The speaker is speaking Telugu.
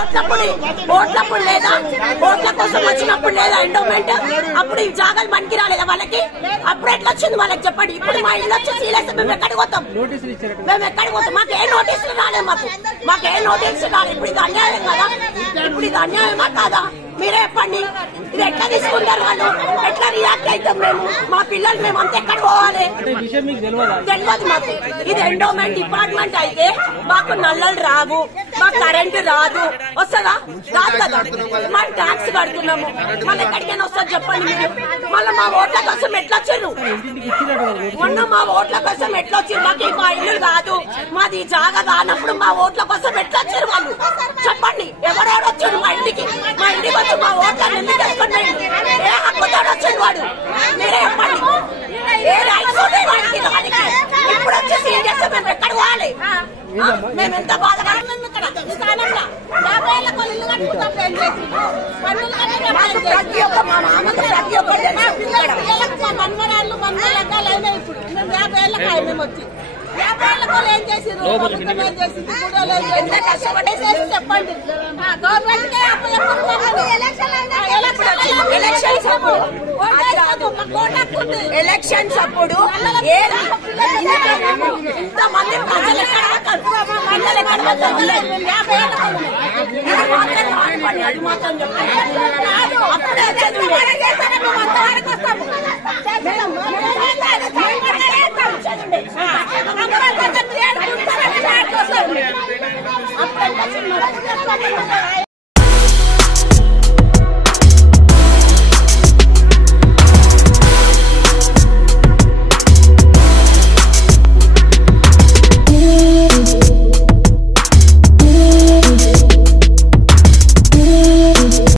ఓట్లప్పుడు లేదా, ఓట్ల కోసం వచ్చినప్పుడు లేదా ఎండోమెంట్, అప్పుడు ఈ జాగాలు మనకి రాలేదా వాళ్ళకి? అప్పుడు ఎట్లా వచ్చింది వాళ్ళకి చెప్పండి. ఇప్పుడు మా ఇల్లు వచ్చి సీలేస్తే మేము ఎక్కడికి పోతాం? మేము ఎక్కడికి పోతాం? మాకు ఏ నోటీసులు రాలేదు, మాకు ఏ నోటీసులు రాలేదు. ఇప్పుడు ఇది అన్యాయం కదా, ఇప్పుడు ఇది అన్యాయమా కాదా? మీరే చెప్పండి. ఇది ఎట్లా తీసుకుంటారు వాళ్ళు? ఎట్లా రియాక్ట్ అవుతాం మేము? మా పిల్లలు మేము అంత ఎక్కడ పోవాలి? తెలియదు మాకు. ఇది ఎండోమెంట్ డిపార్ట్మెంట్ అయితే మాకు నల్లలు రావు, మాకు కరెంటు రాదు. వస్తుందా? రాదు కదా. మనం ట్యాక్స్ కడుతున్నాము, మళ్ళీ ఎక్కడికైనా వస్తుంది చెప్పండి మీరు. మళ్ళీ మా ఓట్ల కోసం ఎట్లా వచ్చారు? మొన్న మా ఓట్ల కోసం ఎట్లా వచ్చారు? మాకు మా ఇల్లు కాదు, మాది జాగా కానప్పుడు మా ఓట్ల కోసం ఎట్లా వచ్చారు వాళ్ళు? చెప్పండి. ఎవరెవరు వచ్చారు మా ఇంటికి? మా ఇంటికి వచ్చి మా ఓట్లను ఎందుకు తెచ్చుకోండి? ఏ హక్కుతో వచ్చాడు వాడు? మీరే చెప్పండి. ఏ రైట్స్ ఉన్నాయి వాడికి? ఇప్పుడు వచ్చి సీరియస్ మేము ఎక్కడ పోవాలి? మేము ఎంత బాధపడుతున్నాం ఇక్కడ ఈ స్థానంలో. 50 ఏళ్ళ కొన్ని ఇల్లు కట్టుకుంటాం. ప్రతి ఒక్క మా మామకు ప్రతి ఒక్కరు పిల్లలకు మా మన్మరాళ్ళు మన్మలకాలు అయినాయి. ఇప్పుడు మేము 50 ఏళ్ళకి మేము వచ్చి 50 ఏళ్ళ వాళ్ళు ఏం చేసింది? ప్రభుత్వం ఏం చేసింది? ఎంత కష్టపడేసేసి చెప్పండి. గవర్నమెంట్ ఎలక్షన్స్ అప్పుడు ఇంతమంది ప్రజలు అది మాత్రం చెప్పండి.